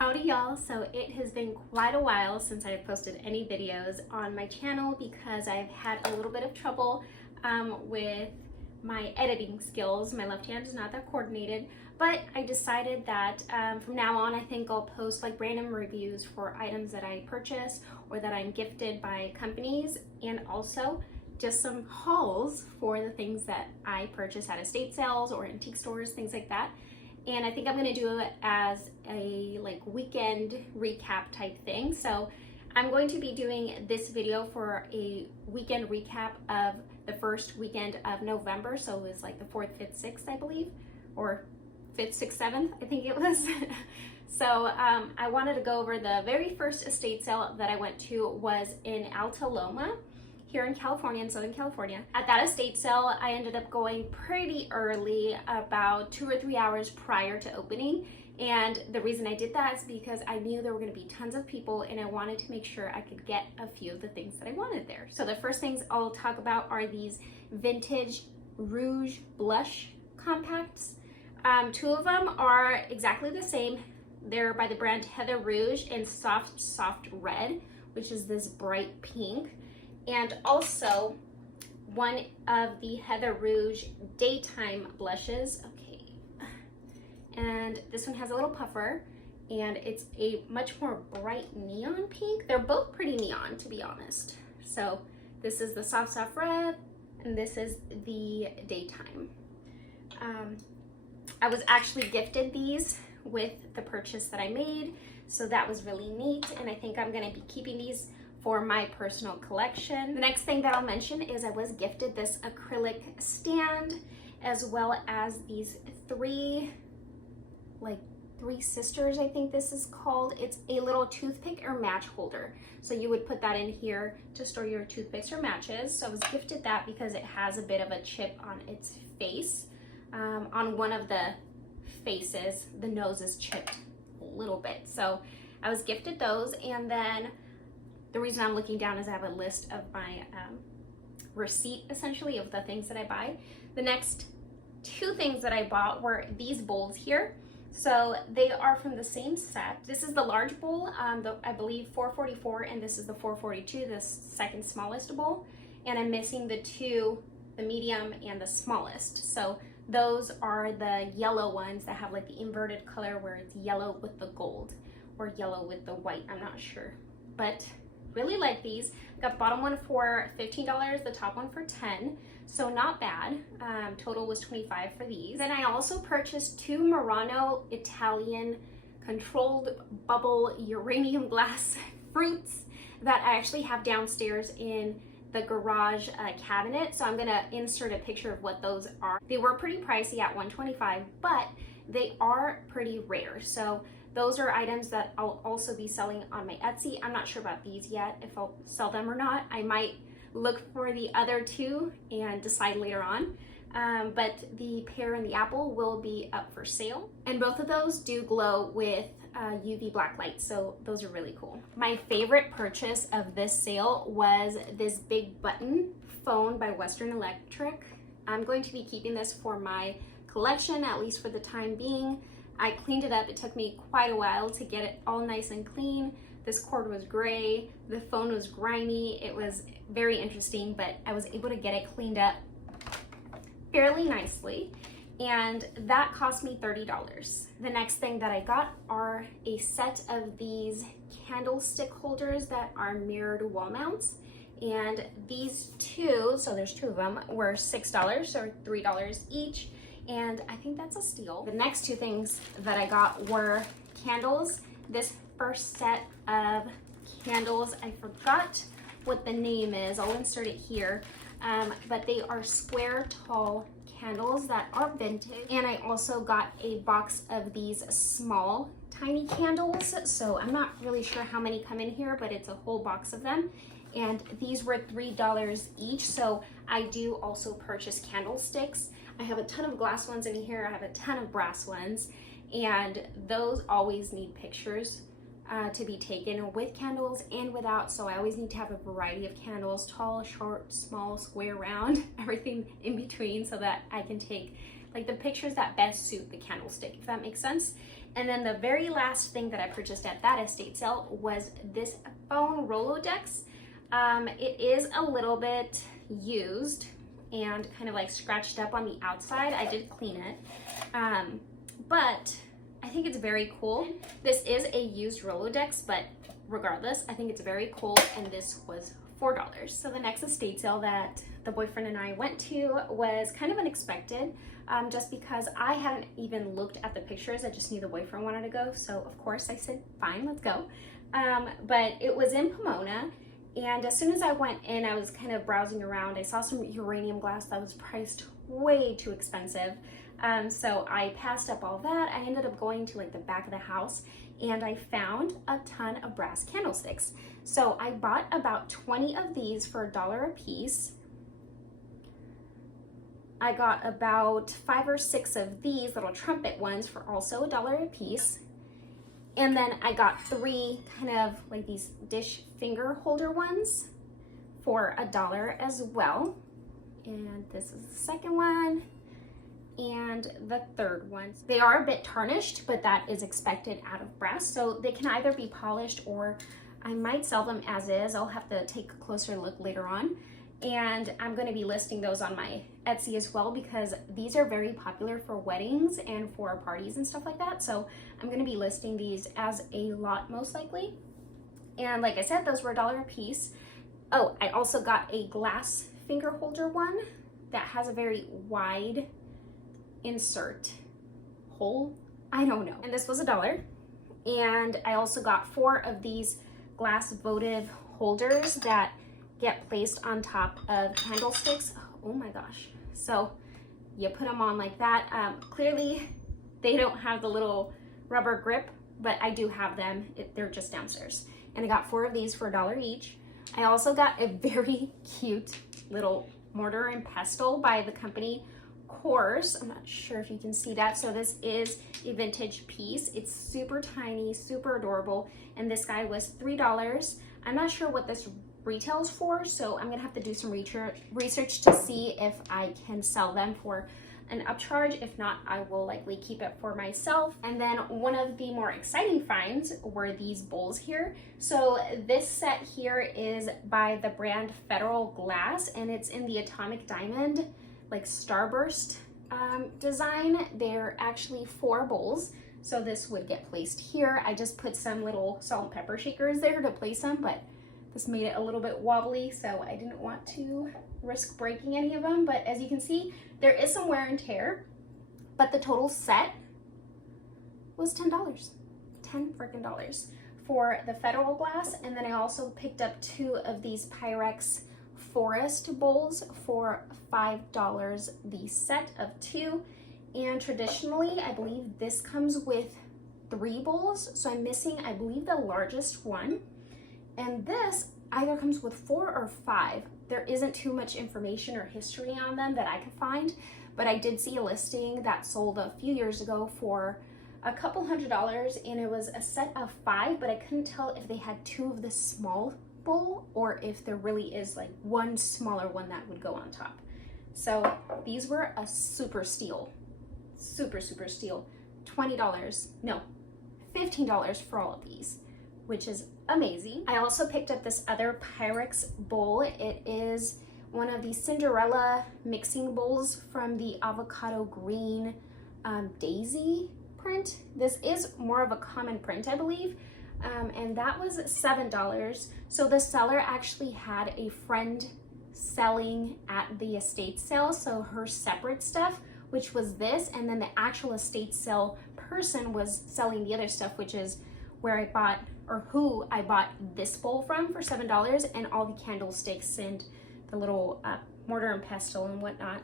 Howdy y'all. So it has been quite a while since I've posted any videos on my channel because I've had a little bit of trouble with my editing skills. My left hand is not that coordinated, but I decided that from now on I think I'll post like random reviews for items that I purchase or that I'm gifted by companies, and also just some hauls for the things that I purchase at estate sales or antique stores, things like that. And I think I'm gonna do it as a like weekend recap type thing. So I'm going to be doing this video for a weekend recap of the first weekend of November. So it was like the 4th, 5th, 6th, I believe, or 5th, 6th, 7th, I think it was. So I wanted to go over the very first estate sale that I went to was in Alta Loma, here in California, in Southern California. At that estate sale, I ended up going pretty early, about 2 or 3 hours prior to opening. And the reason I did that is because I knew there were gonna be tons of people and I wanted to make sure I could get a few of the things that I wanted there. So the first things I'll talk about are these vintage rouge blush compacts. 2 of them are exactly the same. They're by the brand Heather Rouge in Soft Red, which is this bright pink. And also one of the Heather Rouge daytime blushes. Okay, and this one has a little puffer and it's a much more bright neon pink. They're both pretty neon, to be honest. So this is the soft red and this is the daytime. I was actually gifted these with the purchase that I made, so that was really neat, and I think I'm gonna be keeping these for my personal collection. The next thing that I'll mention is I was gifted this acrylic stand, as well as these three sisters, I think this is called. It's a little toothpick or match holder. So you would put that in here to store your toothpicks or matches. So I was gifted that because it has a bit of a chip on its face. On one of the faces, the nose is chipped a little bit. So I was gifted those, and then the reason I'm looking down is I have a list of my receipt, essentially, of the things that I buy. The next 2 things that I bought were these bowls here. So they are from the same set. This is the large bowl, I believe 444, and this is the 442, the second smallest bowl. And I'm missing the 2, the medium and the smallest. So those are the yellow ones that have like the inverted color where it's yellow with the gold or yellow with the white, I'm not sure. But really like these. Got the bottom one for $15, the top one for $10, so not bad. Total was $25 for these. Then I also purchased 2 Murano Italian controlled bubble uranium glass fruits that I actually have downstairs in the garage cabinet, so I'm gonna insert a picture of what those are. They were pretty pricey at $125, but they are pretty rare. So those are items that I'll also be selling on my Etsy. I'm not sure about these yet, if I'll sell them or not. I might look for the other 2 and decide later on. But the pear and the apple will be up for sale. And both of those do glow with UV black light, so those are really cool. My favorite purchase of this sale was this big button phone by Western Electric. I'm going to be keeping this for my collection, at least for the time being. I cleaned it up. It took me quite a while to get it all nice and clean. This cord was gray, the phone was grimy. It was very interesting, but I was able to get it cleaned up fairly nicely, and that cost me $30. The next thing that I got are a set of these candlestick holders that are mirrored wall mounts, and these 2, so there's 2 of them, were $6 or $3 each, and I think that's a steal. The next 2 things that I got were candles. This first set of candles, I forgot what the name is, I'll insert it here, but they are square tall candles that are vintage. And I also got a box of these small tiny candles, so I'm not really sure how many come in here, but it's a whole box of them, and these were $3 each. So I do also purchase candlesticks. I have a ton of glass ones in here, I have a ton of brass ones, and those always need pictures to be taken with candles and without, so I always need to have a variety of candles, tall, short, small, square, round, everything in between, so that I can take like the pictures that best suit the candlestick, if that makes sense. And then the very last thing that I purchased at that estate sale was this phone Rolodex. It is a little bit used and kind of like scratched up on the outside. I did clean it, but I think it's very cool. This is a used Rolodex, but regardless, I think it's very cool, and this was $4. So the next estate sale that the boyfriend and I went to was kind of unexpected, just because I hadn't even looked at the pictures. I just knew the boyfriend wanted to go, so of course I said, fine, let's go. But it was in Pomona, and as soon as I went in, I was kind of browsing around. I saw some uranium glass that was priced way too expensive. So I passed up all that. I ended up going to like the back of the house, and I found a ton of brass candlesticks. So I bought about 20 of these for $1 a piece. I got about 5 or 6 of these little trumpet ones for also $1 a piece. And then I got 3 kind of like these dish finger holder ones for $1 as well. And this is the second one and the third one. They are a bit tarnished, but that is expected out of brass. So they can either be polished, or I might sell them as is. I'll have to take a closer look later on. And I'm going to be listing those on my Etsy as well, because these are very popular for weddings and for parties and stuff like that. So I'm going to be listing these as a lot most likely. And like I said, those were $1 a piece. Oh, I also got a glass finger holder one that has a very wide insert hole. I don't know. And this was $1. And I also got 4 of these glass votive holders that get placed on top of candlesticks. Oh my gosh. So you put them on like that. Clearly they don't have the little rubber grip, but I do have them. They're just downstairs. And I got 4 of these for $1 each. I also got a very cute little mortar and pestle by the company Course. I'm not sure if you can see that. So this is a vintage piece. It's super tiny, super adorable. And this guy was $3. I'm not sure what this retails for, so I'm gonna have to do some research to see if I can sell them for an upcharge. If not, I will likely keep it for myself. And then one of the more exciting finds were these bowls here. So this set here is by the brand Federal Glass, and it's in the atomic diamond, like starburst design. They're actually 4 bowls. So this would get placed here. I just put some little salt and pepper shakers there to place them, but this made it a little bit wobbly, so I didn't want to risk breaking any of them. But as you can see, there is some wear and tear, but the total set was $10. $10 freaking dollars for the Federal Glass. And then I also picked up 2 of these Pyrex forest bowls for $5, the set of 2. And traditionally, I believe this comes with 3 bowls, so I'm missing, I believe, the largest one. And this either comes with 4 or 5. There isn't too much information or history on them that I could find, but I did see a listing that sold a few years ago for a couple $100s, and it was a set of 5, but I couldn't tell if they had 2 of the small bowl or if there really is like one smaller one that would go on top. So these were a super steal. Super steal. $20, no, $15 for all of these, which is amazing. I also picked up this other Pyrex bowl. It is one of the Cinderella mixing bowls from the avocado green daisy print. This is more of a common print, I believe, and that was $7. So the seller actually had a friend selling at the estate sale, so her separate stuff, which was this, and then the actual estate sale person was selling the other stuff, which is where I bought, or who I bought this bowl from for $7, and all the candlesticks and the little mortar and pestle and whatnot.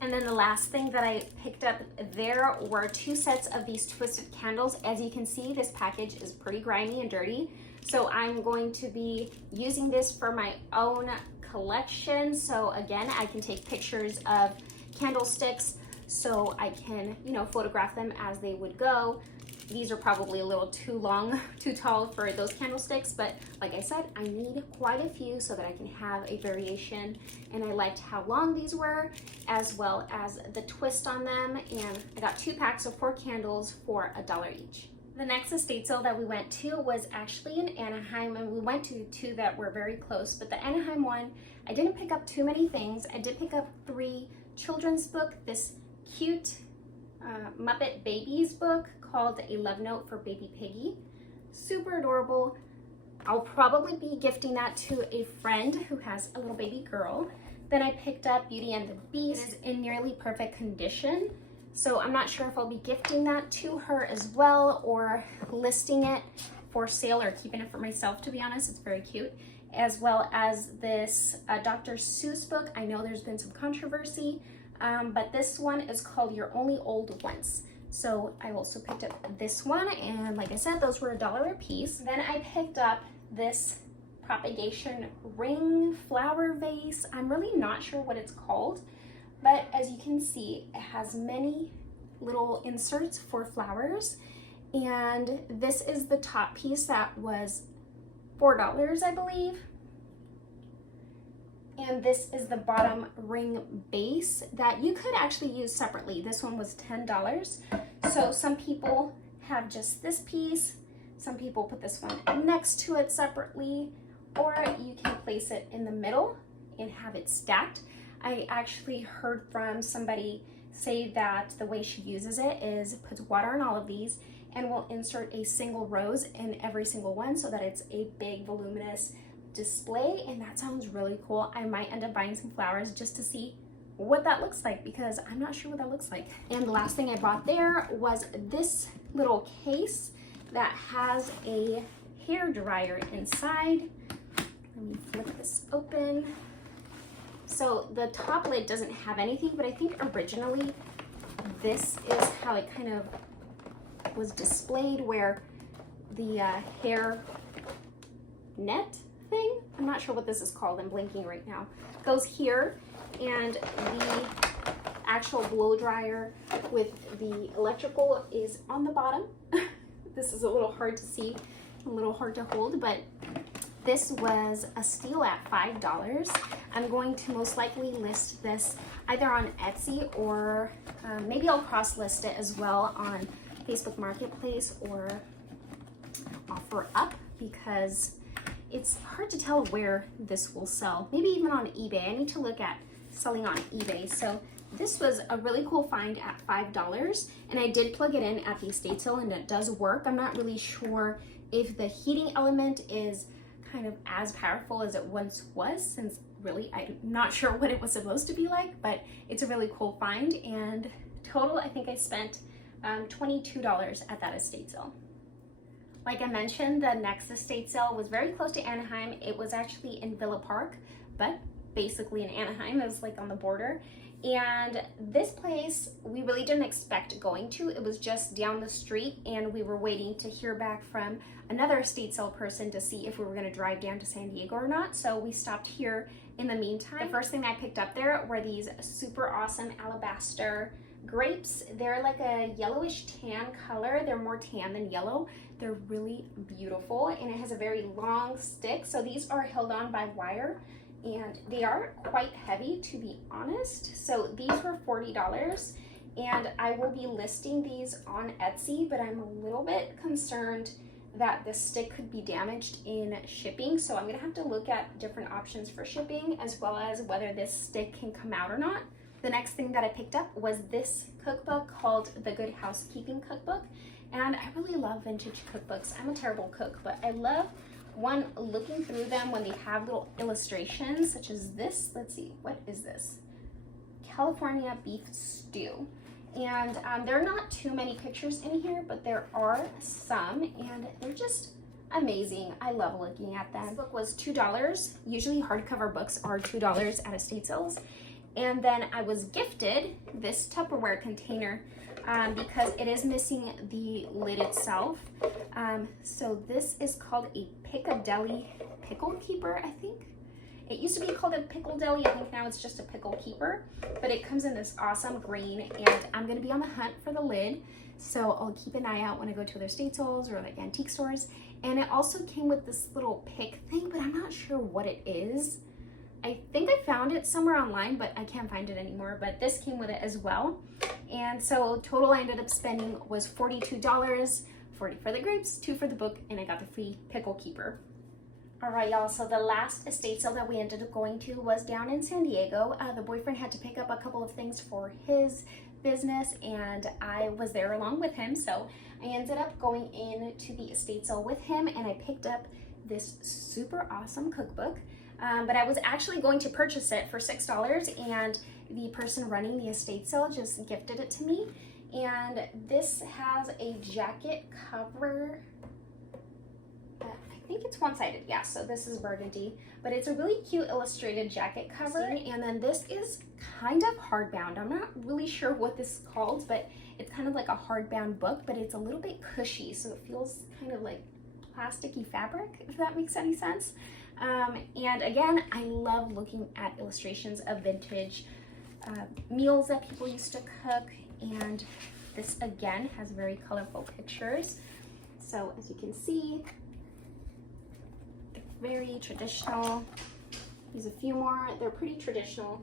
And then the last thing that I picked up there were 2 sets of these twisted candles. As you can see, this package is pretty grimy and dirty, so I'm going to be using this for my own collection. So again, I can take pictures of candlesticks so I can, you know, photograph them as they would go. these are probably a little too long, too tall for those candlesticks, but like I said, I need quite a few so that I can have a variation. And I liked how long these were, as well as the twist on them. And I got 2 packs of 4 candles for $1 each. The next estate sale that we went to was actually in Anaheim, and we went to 2 that were very close, but the Anaheim one, I didn't pick up too many things. I did pick up 3 children's books, this cute Muppet Babies book called A Love Note for Baby Piggy. Super adorable. I'll probably be gifting that to a friend who has a little baby girl. Then I picked up Beauty and the Beast. It is in nearly perfect condition, so I'm not sure if I'll be gifting that to her as well or listing it for sale or keeping it for myself, to be honest. It's very cute. As well as this Dr. Seuss book. I know there's been some controversy, but this one is called You're Only Old Once. So I also picked up this one, and like I said, those were $1 a piece. Then I picked up this propagation ring flower vase. I'm really not sure what it's called, but as you can see, it has many little inserts for flowers. And this is the top piece that was $4, I believe. And this is the bottom ring base that you could actually use separately. This one was $10. So some people have just this piece. Some people put this one next to it separately, or you can place it in the middle and have it stacked. I actually heard from somebody say that the way she uses it is puts water in all of these and will insert a single rose in every single one so that it's a big voluminous display, and that sounds really cool. I might end up buying some flowers just to see what that looks like, because I'm not sure what that looks like. And the last thing I bought there was this little case that has a hair dryer inside. Let me flip this open. So the top lid doesn't have anything, but I think originally this is how it kind of was displayed, where the hair net thing, I'm not sure what this is called, I'm blinking right now, goes here, and the actual blow dryer with the electrical is on the bottom. This is a little hard to see, a little hard to hold, but this was a steal at $5. I'm going to most likely list this either on Etsy or maybe I'll cross list it as well on Facebook Marketplace or OfferUp, because it's hard to tell where this will sell. Maybe even on eBay. I need to look at selling on eBay. So this was a really cool find at $5, and I did plug it in at the estate sale, and it does work. I'm not really sure if the heating element is kind of as powerful as it once was, since really I'm not sure what it was supposed to be like, but it's a really cool find. And total, I think I spent $22 at that estate sale. Like I mentioned, the next estate sale was very close to Anaheim. It was actually in Villa Park, but basically in Anaheim. It was like on the border. And this place we really didn't expect going to. It was just down the street, and we were waiting to hear back from another estate sale person to see if we were going to drive down to San Diego or not. So we stopped here in the meantime. The first thing I picked up there were these super awesome alabaster grapes. They're like a yellowish tan color. They're more tan than yellow. They're really beautiful, and it has a very long stick. So these are held on by wire, and they are quite heavy, to be honest. So these were $40, and I will be listing these on Etsy, but I'm a little bit concerned that the stick could be damaged in shipping. So I'm gonna have to look at different options for shipping, as well as whether this stick can come out or not. The next thing that I picked up was this cookbook called The Good Housekeeping Cookbook. And I really love vintage cookbooks. I'm a terrible cook, but I love looking through them when they have little illustrations, such as this. Let's see, what is this? California beef stew. And there are not too many pictures in here, but there are some, and they're just amazing. I love looking at them. This book was $2. Usually hardcover books are $2 at estate sales. And then I was gifted this Tupperware container because it is missing the lid itself. So this is called a Piccadilly Pickle Keeper, I think. It used to be called a pickle deli. I think now it's just a pickle keeper, but it comes in this awesome green, and I'm gonna be on the hunt for the lid. So I'll keep an eye out when I go to their estate sales or like antique stores. And it also came with this little pick thing, but I'm not sure what it is. I think I found it somewhere online, but I can't find it anymore. But this came with it as well. And so total I ended up spending was $42, 40 for the grapes, 2 for the book, and I got the free pickle keeper. All right, y'all, so the last estate sale that we ended up going to was down in San Diego. The boyfriend had to pick up a couple of things for his business, and I was there along with him. So I ended up going into the estate sale with him, and I picked up this super awesome cookbook. But I was actually going to purchase it for $6, and the person running the estate sale just gifted it to me. And this has a jacket cover. I think it's one-sided, yeah, so this is burgundy, but it's a really cute illustrated jacket cover. And then this is kind of hardbound. I'm not really sure what this is called, but it's kind of like a hardbound book, but it's a little bit cushy, so it feels kind of like plasticky fabric, if that makes any sense. And again, I love looking at illustrations of vintage meals that people used to cook, and this again has very colorful pictures. So as you can see, very traditional. There's a few more, they're pretty traditional.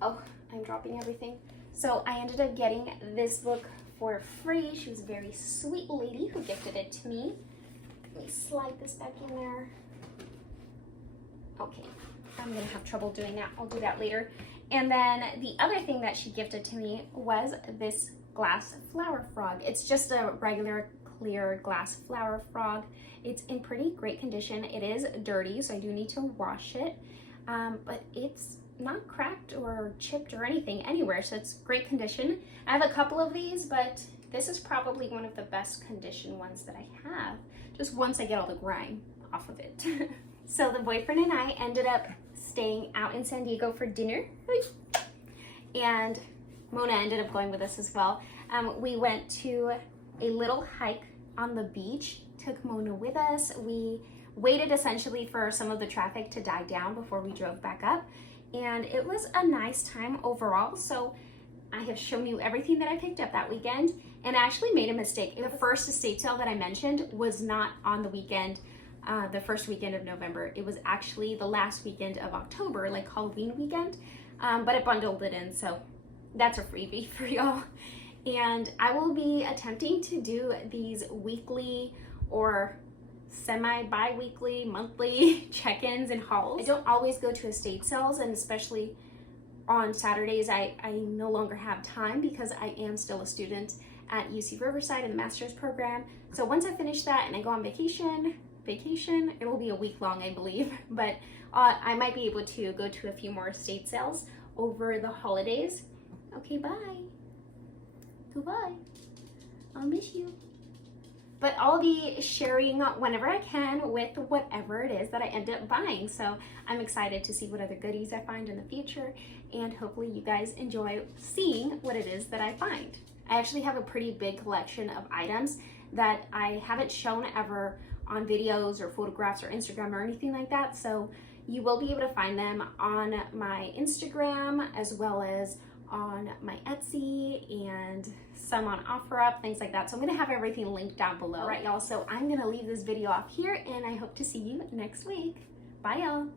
Oh, I'm dropping everything. So I ended up getting this book for free. She was a very sweet lady who gifted it to me. Let me slide this back in there. Okay, I'm gonna have trouble doing that. I'll do that later. And then the other thing that she gifted to me was this glass flower frog. It's just a regular clear glass flower frog. It's in pretty great condition. It is dirty, so I do need to wash it, but it's not cracked or chipped or anything anywhere, so it's great condition. I have a couple of these, but this is probably one of the best condition ones that I have, just once I get all the grime off of it. So the boyfriend and I ended up staying out in San Diego for dinner, and Mona ended up going with us as well. We went to a little hike on the beach, took Mona with us. We waited essentially for some of the traffic to die down before we drove back up, and it was a nice time overall. So I have shown you everything that I picked up that weekend, and I actually made a mistake. The first estate sale that I mentioned was not on the weekend, the first weekend of November. It was actually the last weekend of October, like Halloween weekend, but it bundled it in, so that's a freebie for y'all. And I will be attempting to do these weekly or semi-bi-weekly, monthly check-ins and hauls. I don't always go to estate sales, and especially on Saturdays, I no longer have time because I am still a student at UC Riverside in the master's program. So once I finish that and I go on vacation, it will be a week long, I believe, but I might be able to go to a few more estate sales over the holidays. Okay, bye. Goodbye. I'll miss you. But I'll be sharing whenever I can with whatever it is that I end up buying. So I'm excited to see what other goodies I find in the future, and hopefully you guys enjoy seeing what it is that I find. I actually have a pretty big collection of items that I haven't shown ever on videos or photographs or Instagram or anything like that. So you will be able to find them on my Instagram as well as on my Etsy and some on OfferUp, things like that. So I'm gonna have everything linked down below. All right, y'all, so I'm gonna leave this video off here, and I hope to see you next week. Bye, y'all.